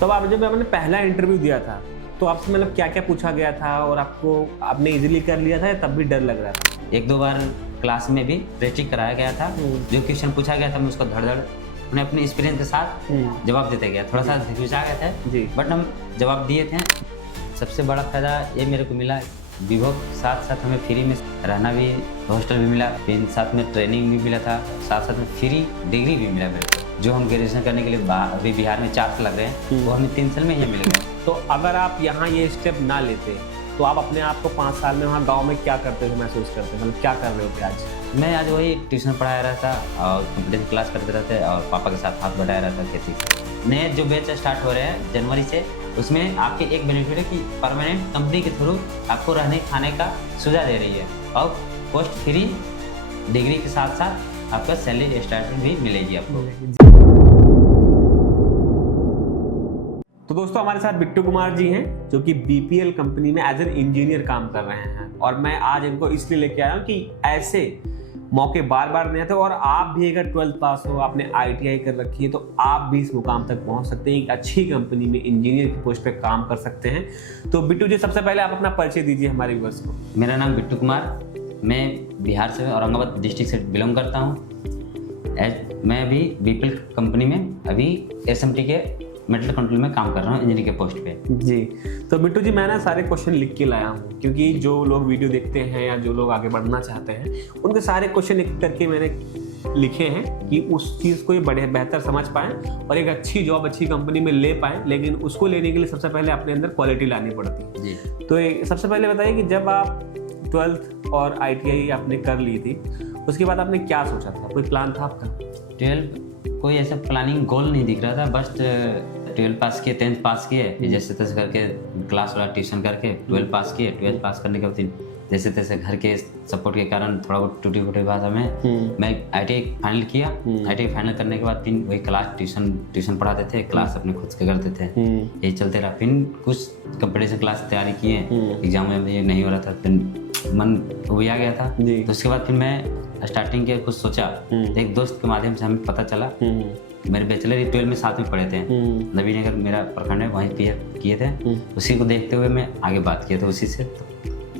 तो अब आप जब आपने पहला इंटरव्यू दिया था तो आपसे मतलब क्या क्या पूछा गया था और आपको आपने इजीली कर लिया था या तब भी डर लग रहा था? एक दो बार क्लास में भी प्रैक्टिस कराया गया था। जो क्वेश्चन पूछा गया था मैं उसको धड़ अपने एक्सपीरियंस के साथ जवाब देते गया। थोड़ा सा हिचकिचा गया था जी। बट हम जवाब दिए थे। सबसे बड़ा फायदा ये मेरे को मिला, विभो के साथ साथ हमें फ्री में रहना भी, हॉस्टल भी मिला, फिर साथ में ट्रेनिंग भी मिला था, साथ साथ में फ्री डिग्री भी मिला मेरे को। जो हम ग्रेजुएशन करने के लिए अभी बिहार में 4 साल लग रहे हैं वो हमें 3 साल में ही मिल गए। तो अगर आप यहाँ ये स्टेप ना लेते तो आप अपने आप को 5 साल में वहाँ गांव में क्या करते थे, महसूस करते, मतलब क्या कर रहे होते आज? मैं आज वही ट्यूशन पढ़ाया रहता और कंप्यूटर क्लास करते रहते और पापा के साथ हाथ बढ़ाया रहता खेती से। नए जो बैच स्टार्ट हो रहे हैं जनवरी से, उसमें आपके एक बेनिफिट है कि परमानेंट कंपनी के थ्रू आपको रहने खाने का सुविधा दे रही है और पोस्ट फ्री डिग्री के साथ साथ आपका सैलरी स्टार्टिंग भी मिलेगी आपको। तो दोस्तों हमारे साथ बिट्टू कुमार जी हैं जो कि बीपीएल कंपनी में एज एन इंजीनियर काम कर रहे हैं और मैं आज इनको इसलिए लेके आया हूँ कि ऐसे मौके बार बार नहीं आते और आप भी अगर 12th पास हो, आपने ITI कर रखी है तो आप भी इस मुकाम तक पहुंच सकते हैं, एक अच्छी कंपनी में इंजीनियर की पोस्ट पे काम कर सकते हैं। तो बिट्टू जी सबसे पहले आप अपना परिचय दीजिए हमारे व्यूअर्स को। मेरा नाम बिट्टू कुमार, मैं बिहार से औरंगाबाद डिस्ट्रिक्ट से बिलोंग करता हूँ। मैं अभी बीपीएल कंपनी में अभी SMT के मेटल कंट्रोल में काम कर रहा हूँ इंजीनियर के पोस्ट पे। जी तो बिट्टू जी मैं ना सारे क्वेश्चन लिख के लाया हूँ क्योंकि जो लोग वीडियो देखते हैं या जो लोग आगे बढ़ना चाहते हैं उनके सारे क्वेश्चन एक करके मैंने लिखे हैं कि उस चीज़ को ये बड़े बेहतर समझ पाएँ और एक अच्छी जॉब अच्छी कंपनी में ले पाएँ। लेकिन उसको लेने के लिए सबसे पहले अपने अंदर क्वालिटी लानी पड़ती है जी। तो सबसे पहले बताइए कि जब आप 12th और ITI आपने कर ली थी उसके बाद आपने क्या सोचा था, कोई प्लान था आपका? 12 कोई ऐसा प्लानिंग गोल नहीं दिख रहा था, बस 12 पास किए, 10th पास किए, जैसे तैसे करके क्लास वाला ट्यूशन करके 12 पास किए। 12 पास करने के बाद जैसे तैसे घर के सपोर्ट के कारण थोड़ा बहुत टूटी फूटी बात हमें मैं ITI फाइनल किया। ITI फाइनल करने के बाद फिर वही क्लास ट्यूशन पढ़ाते थे, क्लास अपने खुद के करते थे, यही चलते रहा। फिर कुछ कंपटीशन क्लास तैयारी किए, एग्जाम में ये नहीं हो रहा था, फिर मन वो आ गया था। तो उसके बाद फिर मैं स्टार्टिंग के कुछ सोचा, एक दोस्त के माध्यम से हमें पता चला, मेरे बैचलर 12 में साथ में पढ़े थे, नवीनगर मेरा प्रखंड है वहीं क्लियर किए थे, उसी को देखते हुए मैं आगे बात किया, तो उसी से तो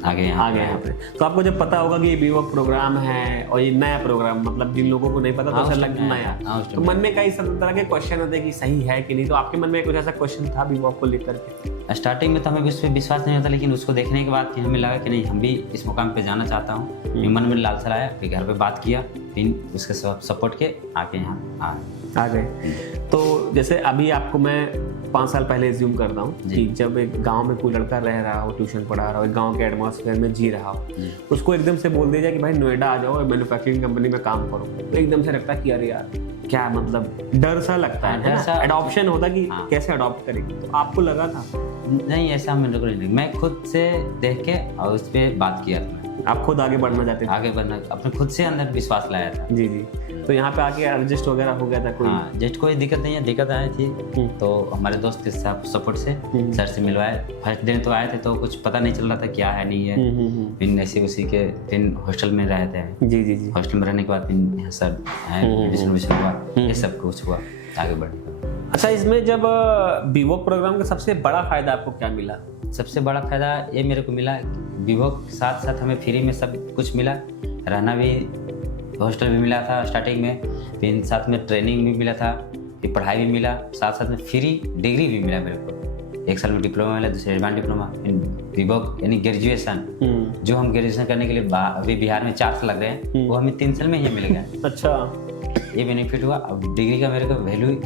आगे यहाँ पे। तो आपको जब पता होगा कि ये बीवॉक प्रोग्राम है और ये नया प्रोग्राम, मतलब जिन लोगों को नहीं पता तो ऐसा लगता नया, तो मन में कई तरह के क्वेश्चन होते हैं कि सही है कि नहीं, तो आपके मन में कुछ ऐसा क्वेश्चन था बीवॉक को लेकर के? स्टार्टिंग में तो हमें उस पर विश्वास नहीं होता, लेकिन उसको देखने के बाद कि हमें लगा कि नहीं हम भी इस मुकाम पे जाना चाहता हूँ। मन में लालसा आया, फिर घर पे बात किया, फिर उसके सपोर्ट के आके यहाँ आ गए। तो जैसे अभी आपको मैं 5 साल पहले ज्यूम करता हूँ कि जब एक गांव में कोई लड़का रह रहा हो, ट्यूशन पढ़ा रहा हो, एक गांव के एटमॉस्फेयर में जी रहा हो, उसको एकदम से बोल दिया जाए कि भाई नोएडा आ जाओ और मैन्युफैक्चरिंग कंपनी में काम करो, तो एकदम से लगता है कि अरे यार क्या, मतलब डर सा लगता है ना, एडॉप्शन होता कि कैसे अडॉप्ट करेंगे। तो आपको लगा था? नहीं, ऐसा मेरे को नहीं, मैं खुद से देख के और उस पर बात किया था। आप खुद आगे बढ़ना चाहते थे? आगे बढ़ना, अपने खुद से अंदर विश्वास लाया था। जी जी। तो यहाँ पे आके एडजस्ट वगैरह हो गया था कोई? हाँ, जस्ट कोई दिक्कत नहीं है, दिक्कत आई थी तो हमारे दोस्त के सपोर्ट से सर से मिलवाए। फर्स्ट दिन तो आए थे तो कुछ पता नहीं चल रहा था क्या है नहीं है, फिर ऐसे उसी के फिर हॉस्टल में रहे थे। जी जी जी। हॉस्टल में रहने के बाद फिर यहाँ सर एडमिशन हुआ, ये सब कुछ हुआ आगे बढ़ने। अच्छा, इसमें जब बीवॉक प्रोग्राम का सबसे बड़ा फायदा आपको क्या मिला? सबसे बड़ा फायदा ये मेरे को मिला, बीवॉक के साथ साथ हमें फ्री में सब कुछ मिला, रहना भी, हॉस्टल भी मिला था स्टार्टिंग में, फिर साथ में ट्रेनिंग भी मिला था, फिर पढ़ाई भी मिला, साथ साथ में फ्री डिग्री भी मिला मेरे को। 1 साल में डिप्लोमा मिला, दूसरे एडवांस डिप्लोमा, फिर बीवॉक यानी ग्रेजुएशन, जो हम ग्रेजुएशन करने के लिए अभी बिहार में 4 साल लग रहे हैं वो हमें 3 साल में ही मिल गया। अच्छा, ये बेनिफिट हुआ। अब डिग्री का मेरे को वैल्यू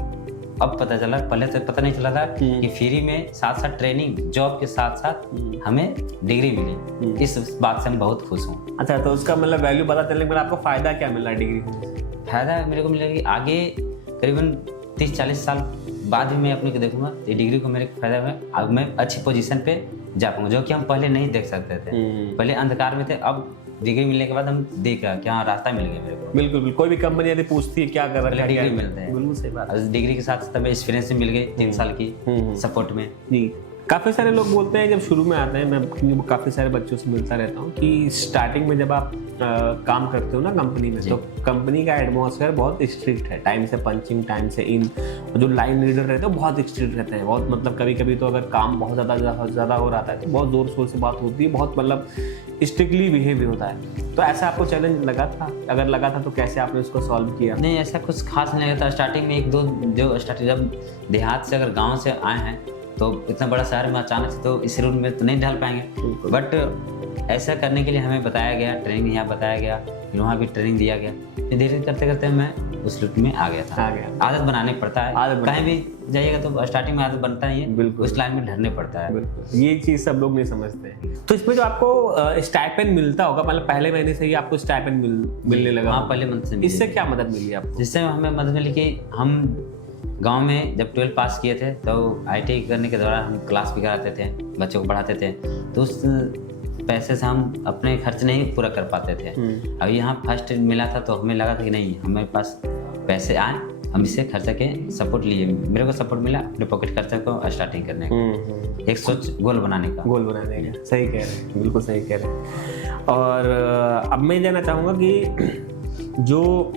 अब पता चला, पहले तो पता नहीं चला था कि फ्री में साथ साथ ट्रेनिंग, जॉब के साथ साथ हमें डिग्री मिली। इस बात से मैं बहुत खुश हूँ। अच्छा, तो उसका मतलब वैल्यू पता चलने के बाद आपको फायदा क्या मिला डिग्री में? फायदा मेरे को मिला कि आगे करीबन 30-40 साल बाद भी मैं अपने को देखूंगा, ये डिग्री को मेरे को फायदा हुआ। अब मैं अच्छी पोजीशन पे जा पाऊंगा, जो कि हम पहले नहीं देख सकते थे, पहले अंधकार में थे। अब डिग्री मिलने के बाद हम देखा कि हाँ रास्ता मिल गया मेरे को। बिल्कुल, कोई भी कंपनी यदि पूछती है क्या कर रहा है, डिग्री मिलते हैं। बिल्कुल सही बात। डिग्री के साथ साथ हमें एक्सपीरियंस भी मिल गई 3 साल की सपोर्ट में। जी, काफ़ी सारे लोग बोलते हैं जब शुरू में आते हैं, मैं क्योंकि काफ़ी सारे बच्चों से मिलता रहता हूँ, कि स्टार्टिंग में जब आप काम करते हो ना कंपनी में, तो कंपनी का एटमॉस्फेयर बहुत स्ट्रिक्ट है, टाइम से पंचिंग, टाइम से इन, जो लाइन लीडर रहते हैं बहुत स्ट्रिक्ट रहते हैं, बहुत मतलब कभी कभी तो अगर काम बहुत ज़्यादा हो रहा है तो बहुत ज़ोर शोर से बात होती है, बहुत मतलब स्ट्रिक्टली बिहेव भी होता है। तो ऐसा आपको चैलेंज लगा था? अगर लगा था तो कैसे आपने उसको सॉल्व किया? नहीं, ऐसा कुछ खास नहीं लगा था स्टार्टिंग में। एक दो जो स्टार्टिंग जब देहात से अगर गांव से आए हैं तो इतना बड़ा शहर में अचानक से तो इस रूट में तो नहीं ढल पाएंगे, बट ऐसा करने के लिए हमें बताया गया, ट्रेनिंग यहाँ बताया गया, फिर वहाँ भी ट्रेनिंग दिया गया, फिर धीरे करते करते मैं उस रूट में आ गया था। आदत बनाने पड़ता है, कहीं भी जाइएगा तो स्टार्टिंग में आदत बनता ही है, उस लाइन में ढलने पड़ता है। ये चीज़ सब लोग नहीं समझते हैं। तो इसमें जो आपको स्टाइपेंड मिलता होगा, मतलब पहले महीने से ही आपको स्टाइपेंड मिलने लगा? हाँ, पहले मंथ से। इससे क्या मदद मिली आपको? जिससे हमें मदद मिली कि हम गांव में जब 12 पास किए थे तो ITI करने के दौरान हम क्लास भी कराते थे, बच्चों को पढ़ाते थे, तो उस पैसे से हम अपने खर्च नहीं पूरा कर पाते थे। अब यहाँ फर्स्ट मिला था तो हमें लगा था कि नहीं, हमारे पास पैसे आए, हम इससे खर्चा के सपोर्ट लिए, मेरे को सपोर्ट मिला अपने पॉकेट खर्चा को स्टार्टिंग करने का, एक सोच गोल बनाने का। सही कह रहे हैं, बिल्कुल सही कह रहे हैं। और अब मैं जानना चाहूँगा कि जो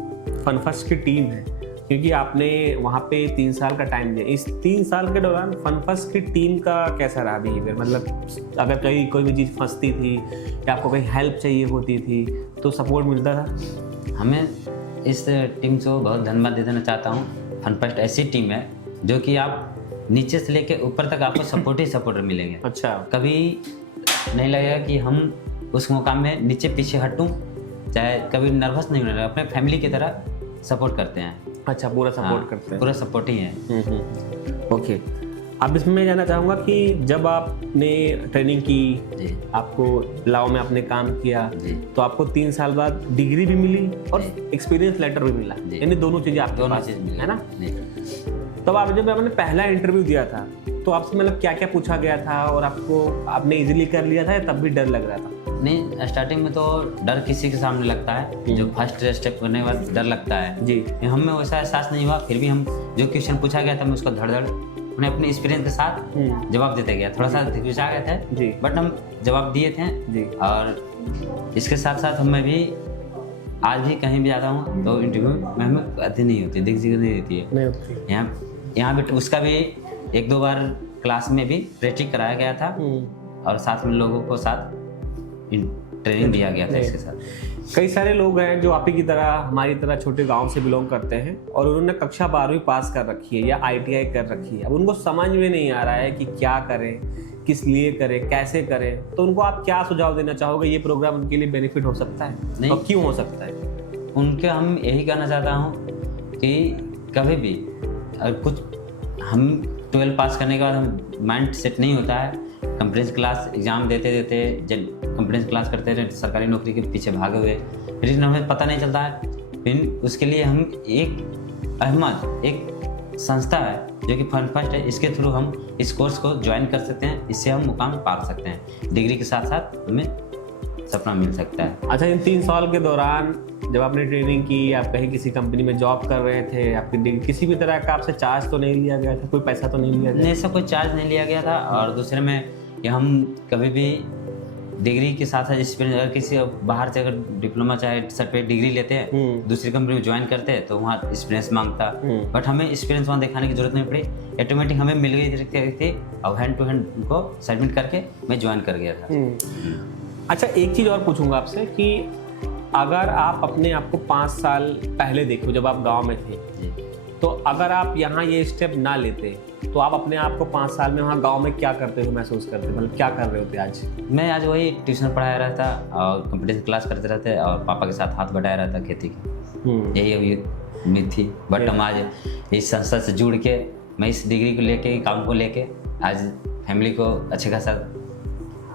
फनफस्ट की टीम है, क्योंकि आपने वहाँ पे 3 साल का टाइम दिया, इस 3 साल के दौरान फनफस्ट की टीम का कैसा रहा बिहेवियर? मतलब अगर कहीं कोई भी चीज़ फंसती थी या आपको कहीं हेल्प चाहिए होती थी तो सपोर्ट मिलता था? हमें इस टीम को बहुत धन्यवाद देना चाहता हूँ। फनफस्ट ऐसी टीम है जो कि आप नीचे से लेके ऊपर तक आपको सपोर्ट ही सपोर्टर मिलेंगे। अच्छा। कभी नहीं लगेगा कि हम उस मुकाम में नीचे पीछे हटूँ, चाहे कभी नर्वस नहीं होने, अपने फैमिली की तरह सपोर्ट करते हैं। अच्छा, पूरा सपोर्ट करते हैं? पूरा सपोर्ट ही है। ओके। अब इसमें मैं जानना चाहूँगा कि जब आपने ट्रेनिंग की, आपको लाओ में आपने काम किया, तो आपको 3 साल बाद डिग्री भी मिली और एक्सपीरियंस लेटर भी मिला, यानी दोनों चीज़ें आपके पास है ना? तब आप जब आपने पहला इंटरव्यू दिया था तो आपसे मतलब क्या क्या पूछा गया था, और आपने इजीली कर लिया था या तब भी डर लग रहा था? नहीं, स्टार्टिंग में तो डर किसी के सामने लगता है, जो फर्स्ट स्टेप करने के बाद डर लगता है जी। हमें वैसा एहसास नहीं हुआ, फिर भी हम जो क्वेश्चन पूछा गया था मैं उसको धड़ मैंने अपने एक्सपीरियंस के साथ जवाब देते गया। थोड़ा सा घिसा गया था जी, बट हम जवाब दिए थे जी। और इसके साथ साथ हमें भी आज भी कहीं भी जाता हूँ तो इंटरव्यू में हमें अति नहीं होती, नहीं होती है। यहाँ भी उसका भी 1-2 बार क्लास में भी प्रैक्टिस कराया गया था और साथ में लोगों को साथ ट्रेनिंग दिया गया था। इसके साथ कई सारे लोग हैं जो आप ही की तरह, हमारी तरह छोटे गांव से बिलोंग करते हैं और उन्होंने कक्षा 12वीं पास कर रखी है या ITI कर रखी है। अब उनको समझ में नहीं आ रहा है कि क्या करें, किस लिए करें, कैसे करें, तो उनको आप क्या सुझाव देना चाहोगे? ये प्रोग्राम उनके लिए बेनिफिट हो सकता है? नहीं, और क्यों हो सकता है? उनके हम यही कहना चाहता हूँ कि कभी भी कुछ हम 12 पास करने के बाद हम माइंड सेट नहीं होता है, कंप्रेंस क्लास एग्जाम देते कंप्रेंस क्लास करते रहे, सरकारी नौकरी के पीछे भागे हुए, फिर हमें पता नहीं चलता है। फिर उसके लिए हम एक संस्था है जो कि फनफस्ट है, इसके थ्रू हम इस कोर्स को ज्वाइन कर सकते हैं, इससे हम मुकाम पा सकते हैं, डिग्री के साथ साथ हमें सपना मिल सकता है। अच्छा, इन 3 साल के दौरान जब आपने ट्रेनिंग की, आप कहीं किसी कंपनी में जॉब कर रहे थे, आपकी किसी भी तरह का आपसे चार्ज तो नहीं लिया गया था? कोई पैसा तो नहीं लिया गया? नहीं, ऐसा कोई चार्ज नहीं लिया गया था। और दूसरे में कि हम कभी भी डिग्री के साथ साथ एक्सपीरियंस, अगर किसी बाहर से अगर डिप्लोमा चाहे सर्टिफिकेट डिग्री लेते हैं, दूसरी कंपनी में ज्वाइन करते हैं तो वहाँ एक्सपीरियंस मांगता, बट हमें एक्सपीरियंस वहाँ दिखाने की जरूरत नहीं पड़ी, ऑटोमेटिक हमें मिल गई थी और हैंड टू हैंड उनको सबमिट करके मैं ज्वाइन कर गया था। अच्छा, एक चीज़ और पूछूंगा आपसे कि अगर आप अपने आप को 5 साल पहले देखो, जब आप गांव में थे, तो अगर आप यहाँ ये स्टेप ना लेते तो आप अपने आप को 5 साल में वहाँ गांव में क्या करते हो महसूस करते, मतलब क्या कर रहे होते आज? मैं आज वही ट्यूशन पढ़ाया रहता और कंप्यूटर क्लास करते रहते और पापा के साथ हाथ बटाया रहता खेती की, यही अभी उम्मीद थी। बट हम आज इस संस्था से जुड़ के मैं इस डिग्री को लेके, काम को लेके आज फैमिली को अच्छे खासा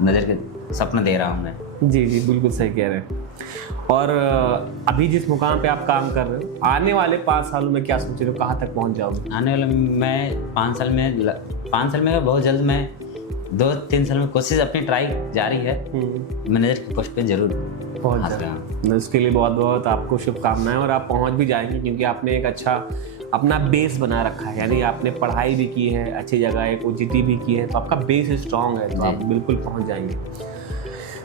नज़र के सपना दे रहा हूँ मैं। जी जी, बिल्कुल सही कह रहे हैं। और अभी जिस मुकाम पे आप काम कर रहे हो, आने वाले 5 सालों में क्या सोच रहे हो, कहाँ तक पहुँच जाओगे? आने वाले मैं 5 साल में बहुत जल्द, मैं 2-3 साल में कोशिश अपनी ट्राई जारी है, मैनेजर के पोस्ट पे जरूर पहुँच रहा हूँ। उसके लिए बहुत बहुत आपको शुभकामनाएं, और आप पहुँच भी जाएंगे क्योंकि आपने एक अच्छा अपना बेस बना रखा है, यानी आपने पढ़ाई भी की है अच्छी जगह, एक OJT भी की है, तो आपका बेस स्ट्रांग है, तो आप बिल्कुल पहुंच जाएंगे।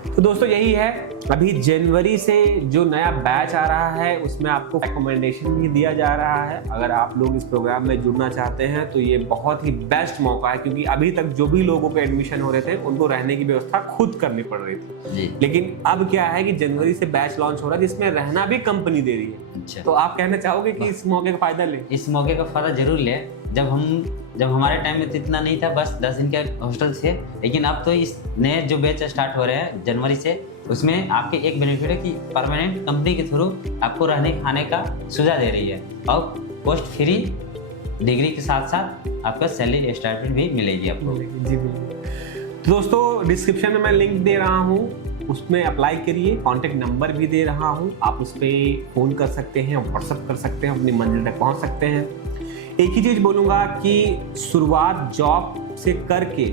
तो दोस्तों यही है, अभी जनवरी से जो नया बैच आ रहा है उसमें आपको रिकमेंडेशन भी दिया जा रहा है। अगर आप लोग इस प्रोग्राम में जुड़ना चाहते हैं तो ये बहुत ही बेस्ट मौका है, क्योंकि अभी तक जो भी लोगों के एडमिशन हो रहे थे उनको रहने की व्यवस्था खुद करनी पड़ रही थी जी। लेकिन अब क्या है कि जनवरी से बैच लॉन्च हो रहा है जिसमें रहना भी कंपनी दे रही है। अच्छा, तो आप कहना चाहोगे कि इस मौके का फायदा लें? इस मौके का फायदा जरूर ले। जब हमारे टाइम में तो इतना नहीं था, बस 10 दिन के हॉस्टल थे, लेकिन अब तो इस नए जो बैच स्टार्ट हो रहे हैं जनवरी से, उसमें आपके एक बेनिफिट है कि परमानेंट कंपनी के थ्रू आपको रहने खाने का सुविधा दे रही है और पोस्ट फ्री डिग्री के साथ साथ आपका सैलरी स्टाइपेंड भी मिलेगी आपको। जी बिल्कुल। तो दोस्तों डिस्क्रिप्शन में मैं लिंक दे रहा हूँ, उसमें अप्लाई करिए, कॉन्टेक्ट नंबर भी दे रहा हूँ, आप उस पर फ़ोन कर सकते हैं, व्हाट्सअप कर सकते हैं, अपनी मंजिल तक पहुँच सकते हैं। एक ही चीज़ बोलूँगा कि शुरुआत जॉब से करके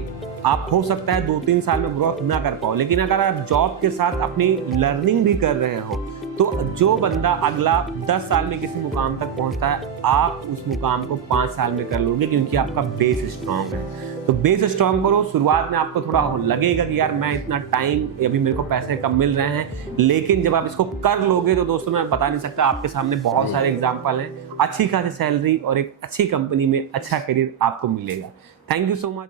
आप हो सकता है 2-3 साल में ग्रोथ ना कर पाओ, लेकिन अगर आप जॉब के साथ अपनी लर्निंग भी कर रहे हो तो जो बंदा अगला 10 साल में किसी मुकाम तक पहुंचता है, आप उस मुकाम को 5 साल में कर लोगे, क्योंकि आपका बेस स्ट्रांग है। तो बेस स्ट्रांग करो। शुरुआत में आपको थोड़ा लगेगा कि यार मैं इतना टाइम, अभी मेरे को पैसे कम मिल रहे हैं, लेकिन जब आप इसको कर लोगे तो दोस्तों मैं बता नहीं सकता, आपके सामने बहुत सारे एग्जाम्पल हैं, अच्छी खासी सैलरी और एक अच्छी कंपनी में अच्छा करियर आपको मिलेगा। Thank you so much.